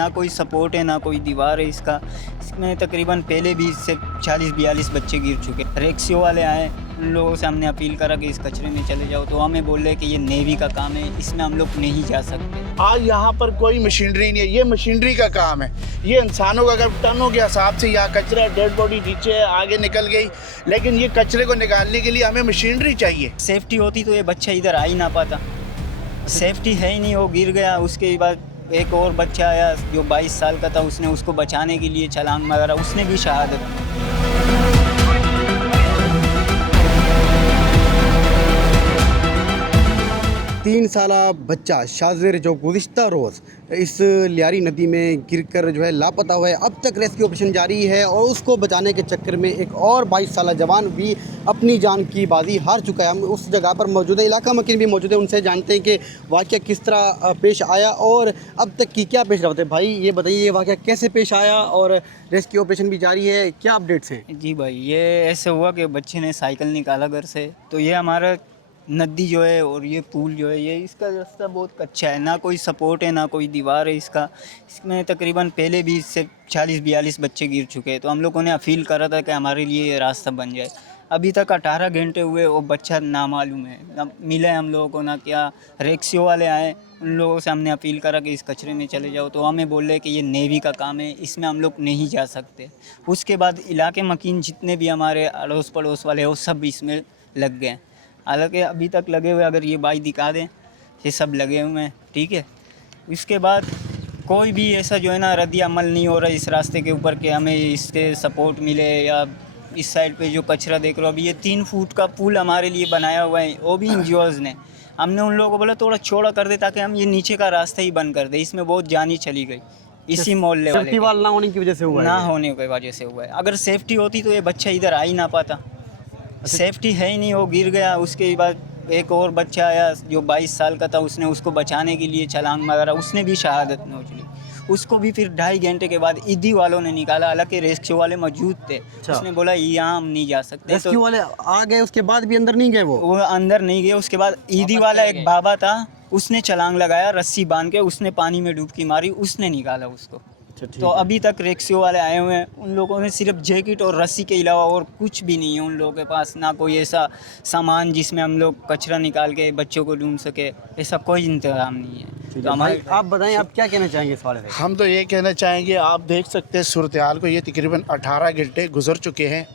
ना कोई सपोर्ट है ना कोई दीवार है इसका। इसमें तकरीबन पहले भी इससे 40-42 बच्चे गिर चुके। रेक्सियो वाले आए, उन लोगों से हमने अपील करा कि इस कचरे में चले जाओ, तो हमें बोल रहे कि ये नेवी का काम है, इसमें हम लोग नहीं जा सकते। आज यहाँ पर कोई मशीनरी नहीं है, ये मशीनरी का काम है। ये इंसानों का अगर टनों के हिसाब से यहाँ कचरा डेड बॉडी नीचे है, आगे निकल गई, लेकिन ये कचरे को निकालने के लिए हमें मशीनरी चाहिए। सेफ्टी होती तो ये बच्चा इधर आ ही ना पाता। सेफ्टी है ही नहीं, वो गिर गया। उसके बाद एक और बच्चा आया जो 22 साल का था, उसने उसको बचाने के लिए छलांग मारा, उसने भी शहादत दी। 3 साला बच्चा शाज़िर जो गुज़िश्ता रोज़ इस लियारी नदी में गिरकर जो है लापता हुआ है। अब तक रेस्क्यू ऑपरेशन जारी है और उसको बचाने के चक्कर में एक और 22 साला जवान भी अपनी जान की बाजी हार चुका है। हम उस जगह पर मौजूद है, इलाका मकीन भी मौजूद है, उनसे जानते हैं कि वाक़या किस तरह पेश आया और अब तक की क्या पेश रफ्त है। भाई ये बताइए, ये वाक़या कैसे पेश आया और रेस्क्यू ऑपरेशन भी जारी है, क्या अपडेट्स हैं? जी भाई, ये ऐसे हुआ कि बच्चे ने साइकिल निकाला घर से, तो ये हमारा नदी जो है और ये पुल जो है, ये इसका रास्ता बहुत कच्चा है, ना कोई सपोर्ट है ना कोई दीवार है इसका। इसमें तकरीबन पहले भी इससे 40-42 बच्चे गिर चुके हैं, तो हम लोगों ने अपील करा था कि हमारे लिए ये रास्ता बन जाए। अभी तक 18 घंटे हुए, वो बच्चा नामालूम है, ना मिला है हम लोगों को ना क्या। रेक्सियो वाले आए, उन लोगों से हमने अपील करा कि इस कचरे में चले जाओ, तो हमें बोल रहे कि ये नेवी का काम है, इसमें हम लोग नहीं जा सकते। उसके बाद इलाके मकीन जितने भी हमारे अड़ोस पड़ोस वाले हैं वो सब इसमें लग गए। हालांकि अभी तक लगे हुए, अगर ये बाई दिखा दें, ये सब लगे हुए हैं, ठीक है। इसके बाद कोई भी ऐसा जो है ना रद्दी अमल नहीं हो रहा इस रास्ते के ऊपर कि हमें इसके सपोर्ट मिले। या इस साइड पे जो कचरा देख रहे हो, अभी ये 3 फुट का पुल हमारे लिए बनाया हुआ है, वो भी एनजीओज़ ने। हमने उन लोगों को बोला थोड़ा चौड़ा कर दे ताकि हम ये नीचे का रास्ता ही बंद कर दे, इसमें बहुत जान ही चली गई इसी मोहल्ले वाले सेफ्टी वाल ना होने की वजह से हुआ है, ना होने की वजह से हुआ है। अगर सेफ्टी होती तो ये बच्चा इधर आ ही ना पाता। सेफ्टी है ही नहीं, वो गिर गया। उसके बाद एक और बच्चा आया जो 22 साल का था, उसने उसको बचाने के लिए छलांग मारा, उसने भी शहादत नोच ली। उसको भी फिर 2.5 घंटे के बाद ईदी वालों ने निकाला, हालांकि रेस्क्यू वाले मौजूद थे। उसने बोला यहाँ हम नहीं जा सकते, रेस्क्यू वाले आ गए, उसके बाद भी अंदर नहीं गए, वो अंदर नहीं गए। उसके बाद ईदी वाला एक बाबा था, उसने छलांग लगाया, रस्सी बांध के उसने पानी में डुबकी मारी, उसने निकाला उसको। तो अभी तक रेक्सियो वाले आए हुए हैं, उन लोगों ने सिर्फ जैकेट और रस्सी के अलावा और कुछ भी नहीं है उन लोगों के पास। ना कोई ऐसा सामान जिसमें हम लोग कचरा निकाल के बच्चों को ढूंढ सके, ऐसा कोई इंतजाम नहीं है। तो हमारे आप बताएं, आप क्या कहना चाहेंगे इस बारे में? हम तो ये कहना चाहेंगे, आप देख सकते हैं सूरत हाल को, ये तकरीबन 18 घंटे गुजर चुके हैं।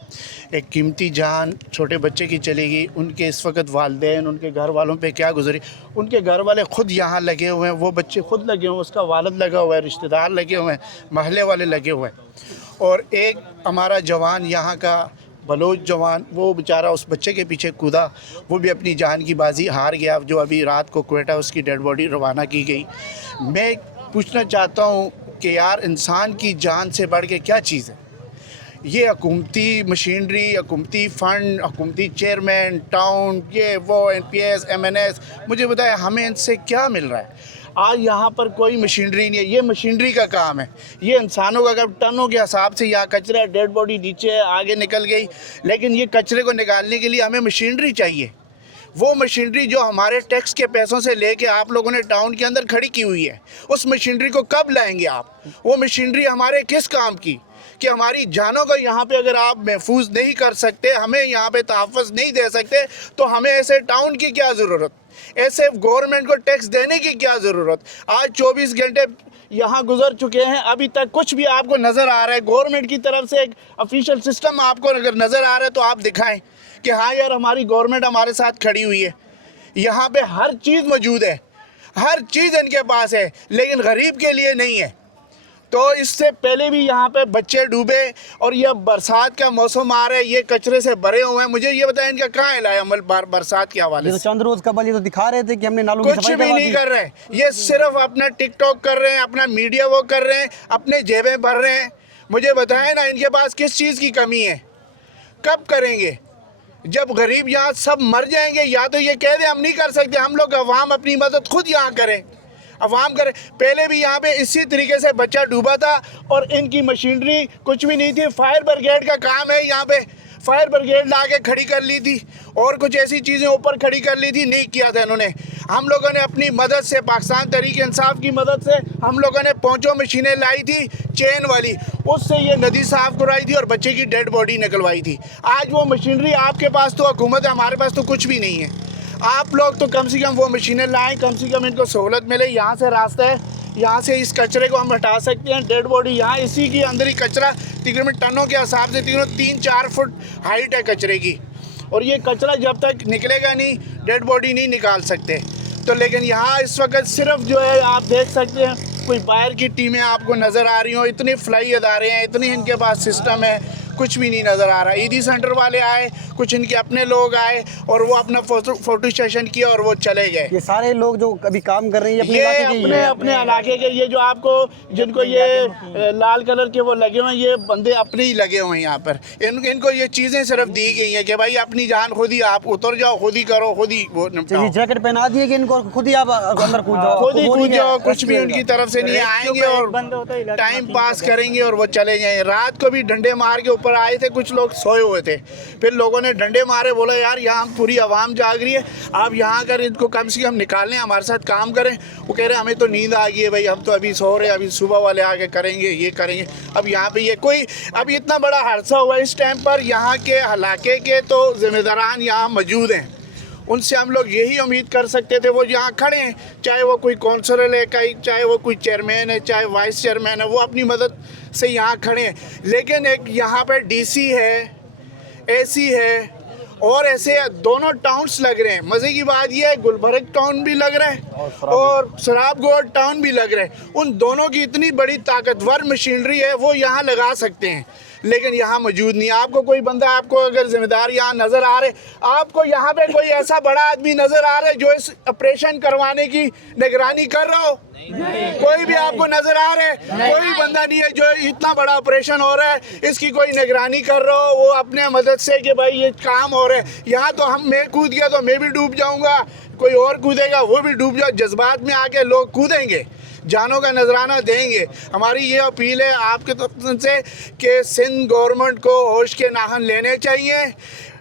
एक कीमती जान छोटे बच्चे की चली गई। उनके इस वक्त वालिदैन, उनके घर वालों पे क्या गुजरी। उनके घर वाले ख़ुद यहाँ लगे हुए हैं, वो बच्चे ख़ुद लगे हुए हैं, उसका वालिद लगा हुआ है, रिश्तेदार लगे हुए हैं, महल्ले वाले लगे हुए हैं। और एक हमारा जवान यहाँ का बलोच जवान, वो बेचारा उस बच्चे के पीछे कूदा, वो भी अपनी जान की बाजी हार गया, जो अभी रात को क्वेटा उसकी डेड बॉडी रवाना की गई। मैं पूछना चाहता हूँ कि यार, इंसान की जान से बढ़ के क्या चीज़ है? ये हुकूमती मशीनरी, हुकूमती फ़ंड, हुकूमती चेयरमैन, टाउन, ये वो NPS, MNS, मुझे बताया हमें इनसे क्या मिल रहा है? आज यहाँ पर कोई मशीनरी नहीं है, ये मशीनरी का काम है। ये इंसानों का अगर टनों के हिसाब से यहाँ कचरा डेड बॉडी नीचे है, आगे निकल गई, लेकिन ये कचरे को निकालने के लिए हमें मशीनरी चाहिए। वो मशीनरी जो हमारे टैक्स के पैसों से लेके आप लोगों ने टाउन के अंदर खड़ी की हुई है, उस मशीनरी को कब लाएंगे आप? वो मशीनरी हमारे किस काम की कि हमारी जानों को यहाँ पे अगर आप महफूज नहीं कर सकते, हमें यहाँ पे तहफ़्फ़ुज़ नहीं दे सकते, तो हमें ऐसे टाउन की क्या ज़रूरत, ऐसे गवर्नमेंट को टैक्स देने की क्या ज़रूरत? आज 24 घंटे यहाँ गुजर चुके हैं, अभी तक कुछ भी आपको नज़र आ रहा है? गवर्नमेंट की तरफ से एक ऑफिशियल सिस्टम आपको अगर नज़र आ रहा है तो आप दिखाएं कि हाँ यार, हमारी गवर्नमेंट हमारे साथ खड़ी हुई है। यहाँ पे हर चीज़ मौजूद है, हर चीज़ इनके पास है, लेकिन गरीब के लिए नहीं है। तो इससे पहले भी यहाँ पे बच्चे डूबे और यह बरसात का मौसम आ रहा है, ये कचरे से भरे हुए हैं। मुझे ये बताएं, इनका कहाँ इलाज अमल बरसात के हवाले से? तो चंद रोज कबल ये तो दिखा रहे थे कि हमने नालों की कुछ सफाई भी नहीं कर रहे हैं, ये सिर्फ अपना टिकटॉक कर रहे हैं, अपना मीडिया वो कर रहे हैं, अपने जेबें भर रहे हैं। मुझे बताएं ना, इनके पास किस चीज़ की कमी है? कब करेंगे? जब गरीब यहाँ सब मर जाएंगे, या तो ये कह दें हम नहीं कर सकते, हम लोग अवाम अपनी मदद खुद यहाँ करें, अवाम करें। पहले भी यहाँ पे इसी तरीके से बच्चा डूबा था और इनकी मशीनरी कुछ भी नहीं थी। फायर ब्रिगेड का काम है यहाँ पे, फायर ब्रिगेड ला के खड़ी कर ली थी और कुछ ऐसी चीज़ें ऊपर खड़ी कर ली थी, नहीं किया था इन्होंने। हम लोगों ने अपनी मदद से, पाकिस्तान तहरीक इंसाफ की मदद से हम लोगों ने पोंचो मशीनें लाई थी चेन वाली, उससे ये नदी साफ़ करवाई थी और बच्चे की डेड बॉडी निकलवाई थी। आज वो मशीनरी आपके पास तो हुकूमत है, हमारे पास तो कुछ भी नहीं है। आप लोग तो कम से कम वो मशीनें लाएँ, कम से कम इनको सहूलत मिले। यहाँ से रास्ता है, यहाँ से इस कचरे को हम हटा सकते हैं। डेड बॉडी यहाँ इसी की अंदर ही कचरा तकरीबन टनों के हिसाब से तकरीबन 3-4 फुट हाइट है कचरे की, और ये कचरा जब तक निकलेगा नहीं डेड बॉडी नहीं निकाल सकते। तो लेकिन यहाँ इस वक्त सिर्फ जो है आप देख सकते हैं कोई बाहर की टीमें आपको नज़र आ रही हो, इतने फ्लाई अदारे हैं, इतनी इनके पास सिस्टम है, कुछ भी नहीं नज़र आ रहा। ईदी सेंटर वाले आए, कुछ इनके अपने लोग आए और वो अपना फोटो सेशन किया और वो चले गए। ये सारे लोग जो अभी काम कर रहे हैं ये अपने इलाके के, ये जो आपको जिनको ये लाल कलर के वो लगे हुए हैं, ये बंदे अपने ही लगे हुए हैं यहाँ पर। इनको ये चीज़ें सिर्फ दी गई हैं कि भाई अपनी जान खुद ही आप उतर जाओ, खुद ही करो, खुद ही वो ये जैकेट पहना दिए कि इनको खुद ही आप अंदर कूद जाओ, खुद ही कूद जाओ, कुछ भी उनकी तरफ से नहीं आएंगे और टाइम पास करेंगे और वो चले जाएंगे। रात को भी डंडे मार के ऊपर आए थे, कुछ लोग सोए हुए थे, फिर लोगों ने डंडे मारे, बोला यार यहाँ पूरी आवाम जाग रही है, आप यहाँ अगर इनको कम से कम निकालें, हमारे साथ काम करें। वो कह रहे हमें तो नींद आ गई है भाई, हम तो अभी सो रहे हैं, अभी सुबह वाले आके करेंगे, ये करेंगे। अब यहाँ पे ये कोई अब इतना बड़ा हादसा हुआ इस टाइम पर, यहाँ के इलाके के तो जिम्मेदारान यहाँ मौजूद हैं, उनसे हम लोग यही उम्मीद कर सकते थे। वो यहाँ खड़े हैं, चाहे वो कोई काउंसलर है, चाहे वो कोई चेयरमैन है, चाहे वाइस चेयरमैन है, वो अपनी मदद से यहाँ खड़े हैं। लेकिन एक यहाँ पर डीसी है, एसी है और ऐसे दोनों टाउन्स लग रहे हैं। मज़े की बात यह है गुलबर्ग टाउन भी लग रहा है और सराबगोड टाउन भी लग रहा है। उन दोनों की इतनी बड़ी ताकतवर मशीनरी है, वो यहाँ लगा सकते हैं, लेकिन यहाँ मौजूद नहीं। आपको कोई बंदा, आपको अगर जिम्मेदार यहाँ नज़र आ रहे, आपको यहाँ पे कोई ऐसा बड़ा आदमी नज़र आ रहा है जो इस ऑपरेशन करवाने की निगरानी कर रहा हो? कोई भी आपको नज़र आ रहा है? कोई बंदा नहीं है जो इतना बड़ा ऑपरेशन हो रहा है इसकी कोई निगरानी कर रहा हो, वो अपने मदद से कि भाई ये काम हो रहा है। यहाँ तो मैं कूद गया तो मैं भी डूब जाऊँगा, कोई और कूदेगा वो भी डूब जाओ। जज्बात में आके लोग कूदेंगे, जानों का नजराना देंगे। हमारी ये अपील है आपके तरफ से कि सिंध गवर्नमेंट को होश के नाखन लेने चाहिए।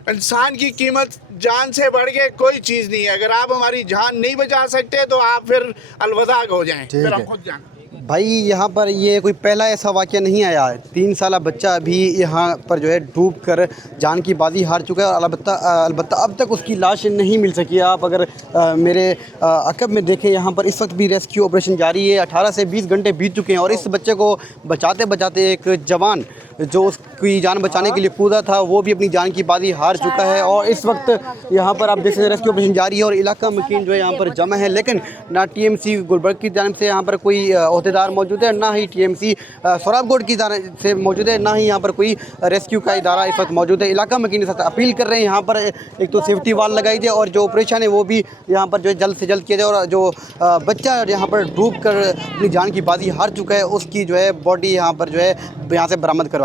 इंसान की कीमत जान से बढ़ के कोई चीज़ नहीं है। अगर आप हमारी जान नहीं बचा सकते तो आप फिर अलविदा हो जाएं, फिर हम खुद जाएं। भाई यहाँ पर ये कोई पहला ऐसा वाक़या नहीं आया है। 3 साला बच्चा भी यहाँ पर जो है डूब कर जान की बाजी हार चुका है और अलबत्ता अब तक उसकी लाश नहीं मिल सकी है। आप अगर मेरे अकब में देखें, यहाँ पर इस वक्त भी रेस्क्यू ऑपरेशन जारी है। 18 से 20 घंटे बीत चुके हैं और इस बच्चे को बचाते बचाते एक जवान जो उसकी जान बचाने के लिए कूदा था वो भी अपनी जान की बाजी हार चुका है। और इस वक्त यहाँ पर आप देख सकते हैं रेस्क्यू ऑपरेशन जारी है और इलाका मकीन जो है यहाँ पर जमा है, लेकिन ना टीएमसी गुलबर्ग की जानिब से यहाँ पर कोई अहदेदार मौजूद है, ना ही टीएमसी सराबगोड की जानिब से मौजूद है, ना ही यहाँ पर कोई रेस्क्यू का इदारा इस वक्त मौजूद है। इलाका मकीन के साथ अपील कर रहे हैं यहाँ पर एक तो सेफ्टी वाल लगाई जाए और जो ऑपरेशन है वो भी यहाँ पर जो है जल्द से जल्द किया जाए और जो बच्चा यहाँ पर डूब कर अपनी जान की बाजी हार चुका है उसकी जो है बॉडी यहाँ पर जो है यहाँ से बरामद करवाई जाए।